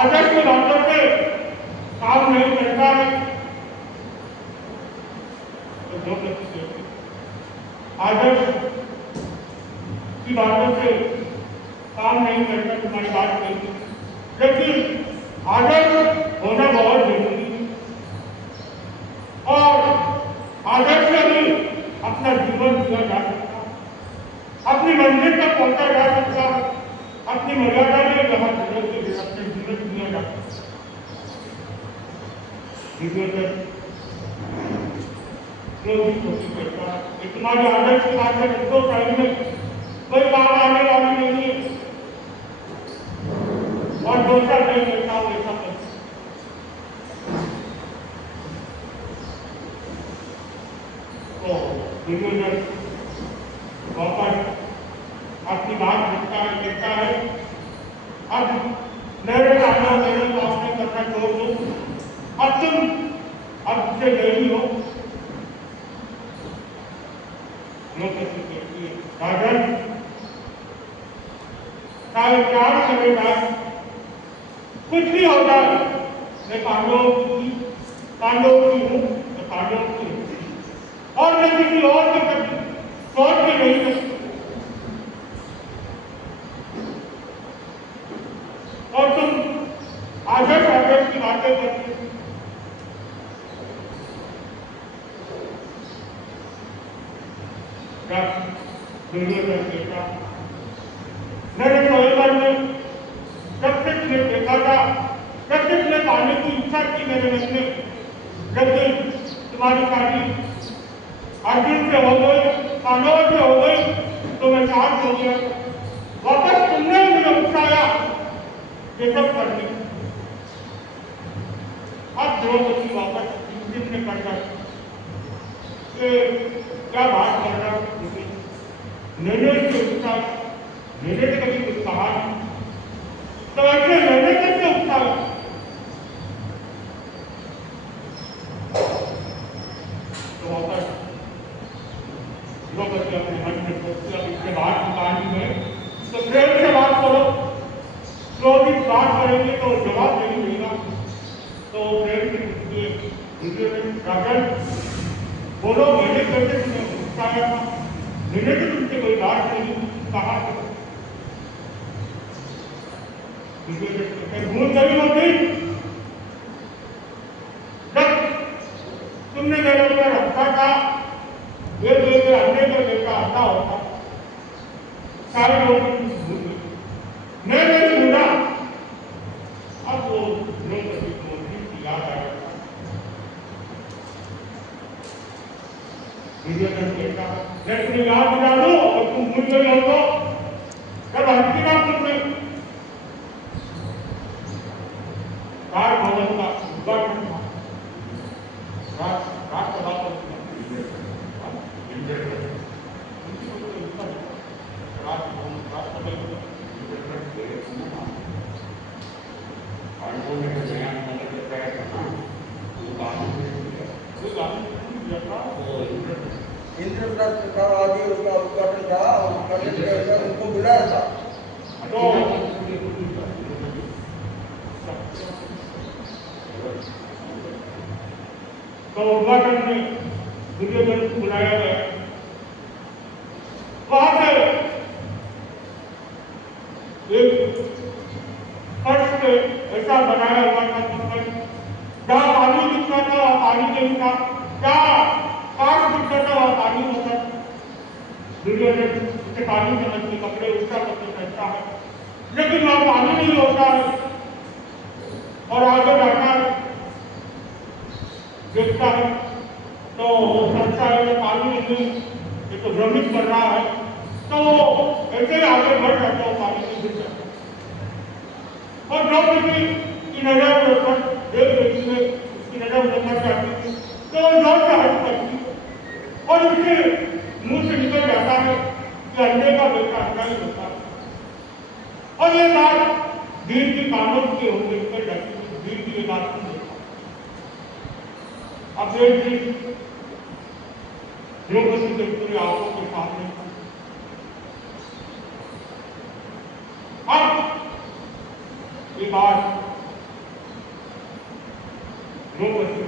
आदर्श के डॉक्टर काम नहीं करता है तो जो व्यक्ति आदर्श की बातों से काम नहीं करता तुम्हारी बात नहीं, लेकिन आदर्श होना बहुत जरूरी है और आदर्श से भी अपना जीवन जिया जा सकता, अपनी मंजिल तक पहुंचा जा सकता, अपनी मर्यादा में जहाँ जरूरत है अपने जीवन जिया जा सकता। तुम्हारे आदर्श के बाद में दो टाइम में कोई काम आने वाली नहीं है और दूसरा नहीं करता हो ऐसा कर तो वापस अपनी बात लिखता है अब मेरे काम मेरे बात नहीं करना छोड़ दो, अब तुम अब से नहीं हो राजन क्या करेगा कुछ भी होगा, मैं पांडवों की हूँ तो पांडवों की हूँ और मैं किसी और के प्रति सोच के नहीं सकती और तुम आदर्श की बातें करते मैंने स्वयंवर में जब तक मैं देखा था जब तक मैं पाने की इच्छा थी मेरे मन में, जब तुम्हारी शादी अर्जुन से हो गई पांडवों से हो गई तो मैं शांत हो गया, वापस तुमने मुझे उठाया ये सब करने, अब द्रौपदी वापस युधिष्ठिर ने कर क्या बात कर रहा हूँ, मैंने मैंने तो कभी कुछ कहा नहीं, तो ऐसे मैंने कैसे उठाया, तो वापस द्रौपदी अपने मन में सोचती अब इसके बाद की कहानी में तो प्रेम से बात करो, क्रोधित बात करेंगे तो जवाब नहीं मिलेगा, तो प्रेम से राजन बोलो मैंने कैसे तुम्हें उठाया था, मैंने तो तुमसे कोई बात नहीं कहा, भूल गई होगी जब तुमने मेरे ऊपर रखा था ये मेरे अंडे को लेकर आता होता सारे लोग भूल गए, मैं नहीं भूला, अब वो द्रौपदी को याद आ गया, मैं तुम्हें याद दिला दूं और तुम भूल गई हो जब अंतिमा तुमने कार भवन का उद्घाटन था, राष्ट्रसभा इंद्रप्रस्थ का आदि उसका उद्घाटन था और करने के बाद उनको बुलाया था तो उद्घाटन में दुर्योधन को बुलाया गया, वहां से एक फर्श पे ऐसा बनाया हुआ था जहाँ पानी दिखता था वहाँ पानी नहीं था, जहाँ काश दिखता था वहाँ पानी होता, दुर्योधन उसके पानी में अपने कपड़े उसका कपड़े पहनता है लेकिन वहाँ पानी नहीं होता है और आगे जाता है देखता है तो सोचता है कि पानी नहीं ये तो भ्रमित कर रहा है, तो ऐसे ही आगे बढ़ जाता है, पानी में गिर जाता है और द्रौपदी की नजर पर देख रही है, उसकी नजर उतर जाती है तो जोर से हट पड़ती और उसके मुंह से निकल जाता है कि अंडे का बेटा अंडा ही होता है और ये बात वीर की कानों के होकर निकल जाती है, वीर की ये बात नहीं देखा। अब एक दिन द्रौपदी के पूरे आंखों के सामने अब ये बात द्रौपदी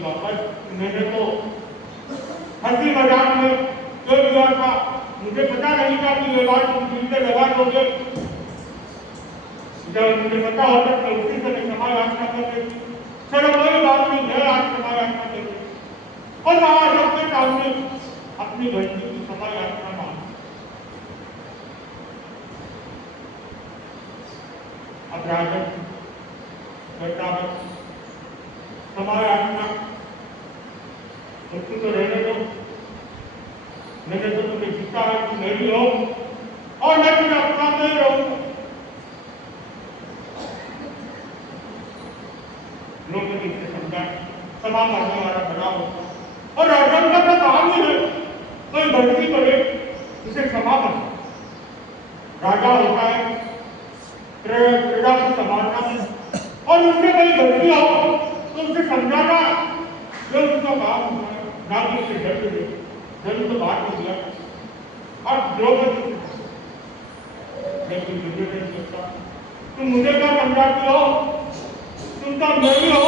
वापस मैंने तो हंसी मजाक में कह दिया था, मुझे पता नहीं था कि ये बात तुम दिल से लगा दोगे। जब मुझे पता होता तो उसी से क्षमा याचना कर देती। चलो कोई बात नहीं, मैं आज क्षमा याचना कर देती और वहां सबके सामने अपनी गलती की क्षमा याचना मांगी। अपराधन करता है क्षमा याचना, उसको तो रहने दो, मैंने तो तुम्हें जीता है, तुम मेरी हो और मैं तुम्हें अपना नहीं रहूंगा। द्रौपदी से समझा क्षमा मांगने वाला बड़ा होता और राजा का काम ही है, कोई गलती करे उसे क्षमा कर। राजा होता है प्रजा को संभालना और उससे कोई गलती हो तो उसे समझाना, जो उसका काम होता है, ना कि उसे डर दे जरूर तो बात हो गया। अब द्रौपदी लेकिन दुर्योधन सोचता, तुम मुझे क्या समझाती हो, तुम तो मेरी हो।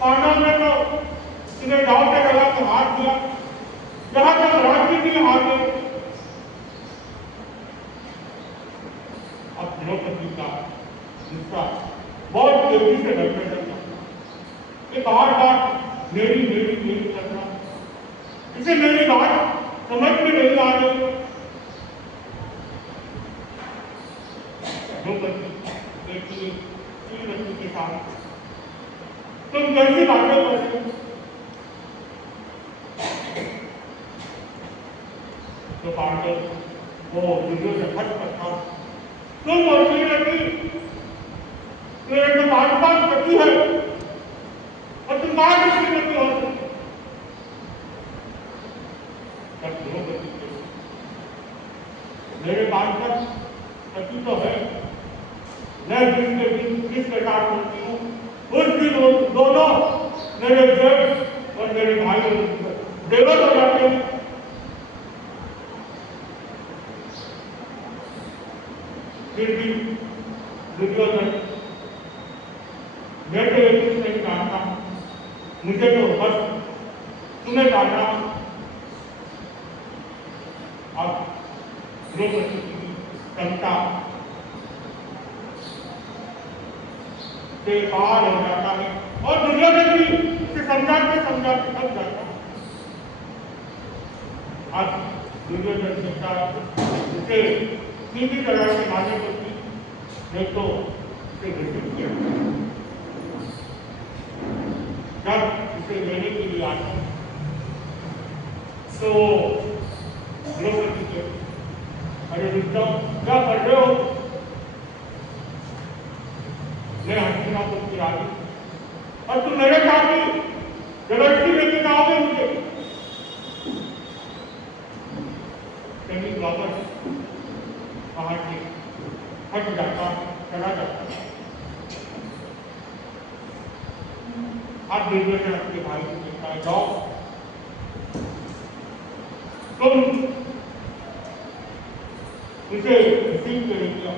पांडव ने तो तुम्हें गांव से लगा के हाथ दिया, जहां तक राज्य के लिए हाथ दे। अब द्रौपदी का गुस्सा बहुत तेजी से बढ़ने लगा। ये बार बार मेरी मेरी मेरी करना, इसे मेरी बात समझ में नहीं आ रही। द्रौपदी देखिए के साथ तुम कैसी बातें करते हो। तो पांडव वो दुर्योधन हट करता, तुम बोलती रहती मेरे तो पांडव पति है और तुम बात नहीं करती हो। मेरे पांडव पति तो है, मैं जिस प्रकार करती हूँ उस दिन दोनों मेरे देव और मेरे भाई देवत हो जाते हैं। फिर भी दुर्योधन मैं तो एक चीज नहीं जानता, मुझे तो बस तुम्हें जानना। अब द्रौपदी की क्षमता से पार हो जाता है और दुर्योधन भी उसे समझाते समझाते थक जाता है। अब दुर्योधन सोचता है उसे सीधी तरह से मारने को थी, नहीं तो उसे घटित किया। जब उसे लेने के लिए आता तो द्रौपदी के अरे रुक जाओ, क्या कर रहे हो, मैं हस्तिनापुर की रानी और तुम मेरे साथ ही जबरदस्ती लेके जाओगे मुझे। सैनिक वापस वहां से हट जाता, चला जाता। अब दुर्योधन अपने भाई को कहता है, जाओ तुम उसे रिसीव करेंगे।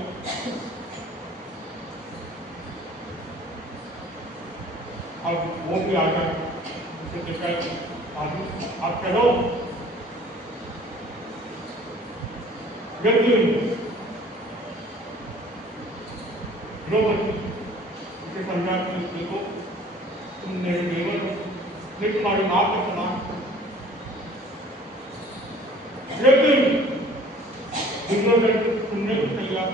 अब वो भी आ जाए, उसे कहता है आप चलो। लेकिन द्रौपदी उसे समझाती है, देखो तुम मेरे देवर, मैं तुम्हारी मां के समान। लेकिन दुर्योधन सुनने को तैयार।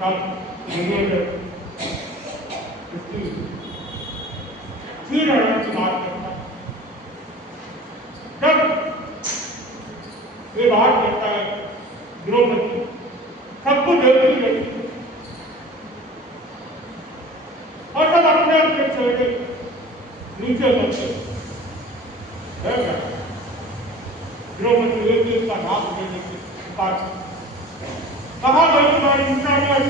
तब दुर्योधन उसकी फिर रण की बात करता, जब ये बात करता है द्रौपदी सबको देखती रही और सब अपने अपने चेहरे नीचे करते। द्रौपदी एक एक का नाम देने के बाद कहाँ गई तुम्हारी इंसानियत,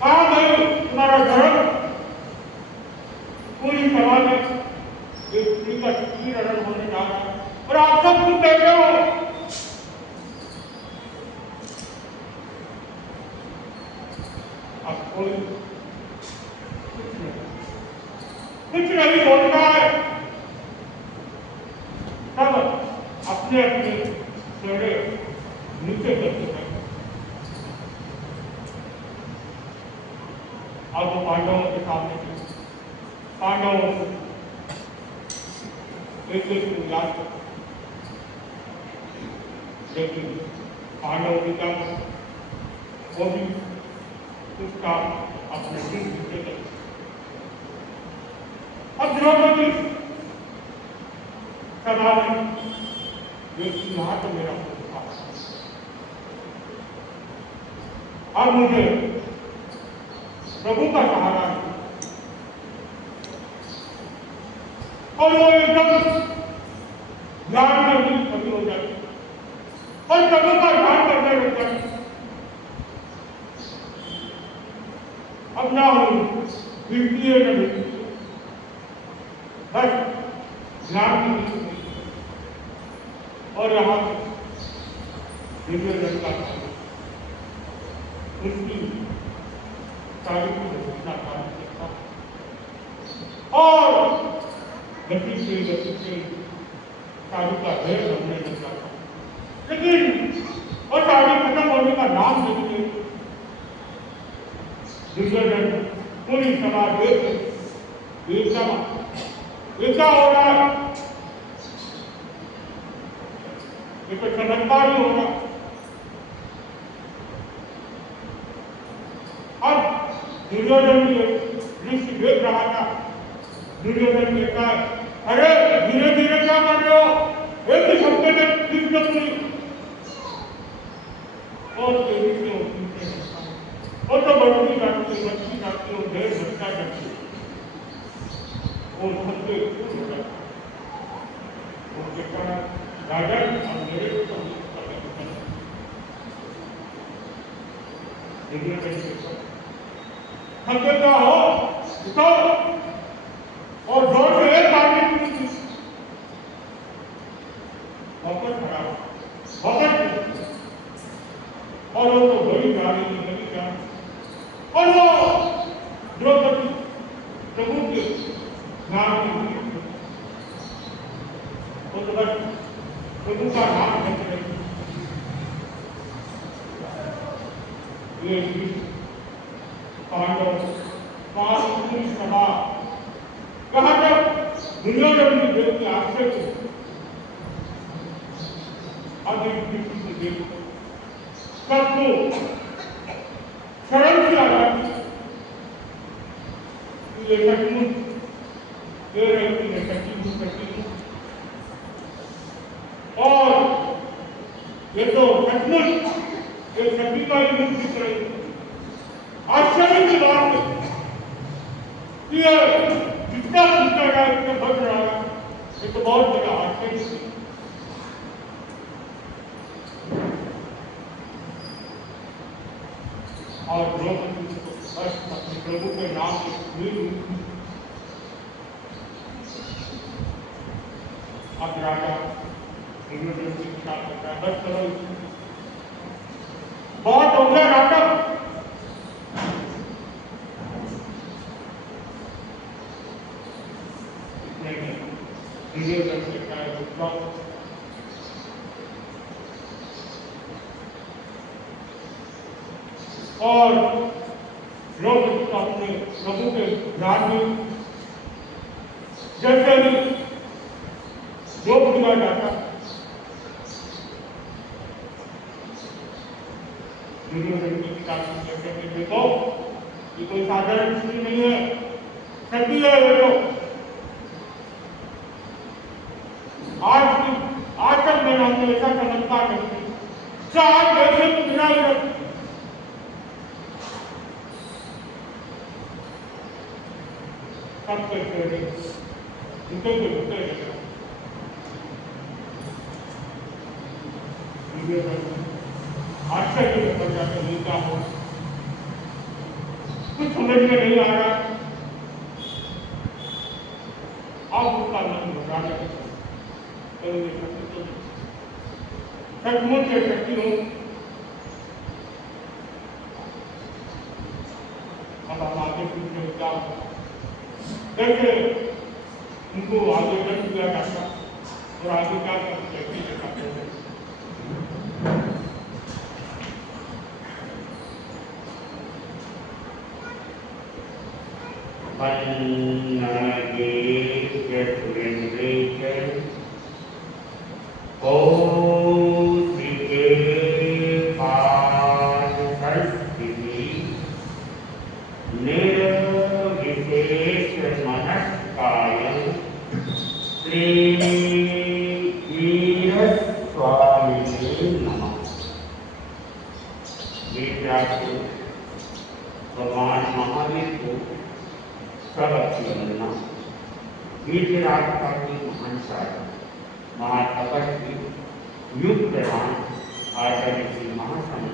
कहाँ गई तुम्हारा धर्म। पूरी सभा में एक स्त्री का रण होने जा रहा है और आप सब तुम बैठे हो। थोड़े नीचे कर सकते हैं। अब पांडवों के सामने पांडवों एक याद कर, लेकिन पांडवों की क्या वो भी उसका अपने दिल से कर। अब द्रौपदी सभा में यहाँ तो मेरा अब मुझे प्रभु का सहारा है और वो एकदम ध्यान में भी खड़ी हो जाती और प्रभु का ध्यान करने लग जाती। अब ना हो गिरती है न गिरती है, बस ध्यान में और यहाँ दुर्योधन का उसकी तारीफ को देखना था और गति से तारीफ का ढेर बनने लग जाता, लेकिन और तारीफ खत्म होने का नाम देखिए दुर्योधन पूरी समाज ऐसा हो रहा है, ये तो चमत्कार ही होगा। अब दुर्योधन दृष्टि देख रहा था, दुर्योधन कहता है अरे धीरे धीरे क्या कर रहे हो, एक ही हफ्ते में तीन पूरी और तेजी से और तो बढ़ती जाती और ढेर बढ़ता जाती और सबके हो जाता वो कहता है राजा और मेरे को हम कहता हो तो और जोर से एक बार वापस खड़ा वापस और वो तो बड़ी गाड़ी और वो द्रौपदी प्रभु के नाम वो तो बस प्रभु का नाम करते रहे। ये पांडव पूरी सभा कहाँ तक दुर्योधन की देव के आश्चर्य अधिक दृष्टि से देव सबको शरण से आ जाती ये सचमुच दे रही थी सच्ची और ये तो सचमुच ये सभी का ही मुख दिख रही है। आश्चर्य की बात है कि जितना पूछा गया इतना बढ़ रहा है, ये तो बहुत बड़ा आश्चर्य है। और द्रौपदी बस अपने प्रभु के नाम से अब राजा दुर्योधन की इच्छा करता है बस चलो बहुत हो गया नाटक। दुर्योधन से क्या है और लोग अपने प्रभु के ध्यान में जैसे भी योग दिया जाता दुर्योधन की किताब में देखो ये कोई साधारण स्त्री नहीं है, सती है ये तो। आज तक मैंने हमने ऐसा चमत्कार नहीं चार जैसे बिना सब कहते हैं आश्चर्य में पड़ जाते हैं क्या हो कुछ समझ में नहीं आ रहा। अब उसका मन घबराने सचमुच से शक्ति हो। अब हम आगे पूछने क्या कैसे उनको आगे रख दिया जाता और आगे क्या करते हैं। कन्नड़गे सुरेंद्रेके कौशिके पाद संस्कृति निर्विशेष मनस्काय श्री वीरस्वामिने नमः। विद्यार्थी भगवान महावीर को प्रगति बनना, वीरराष्ट्र की महानता, महातपस्वी, युग प्रधान, आदरणीय महासंत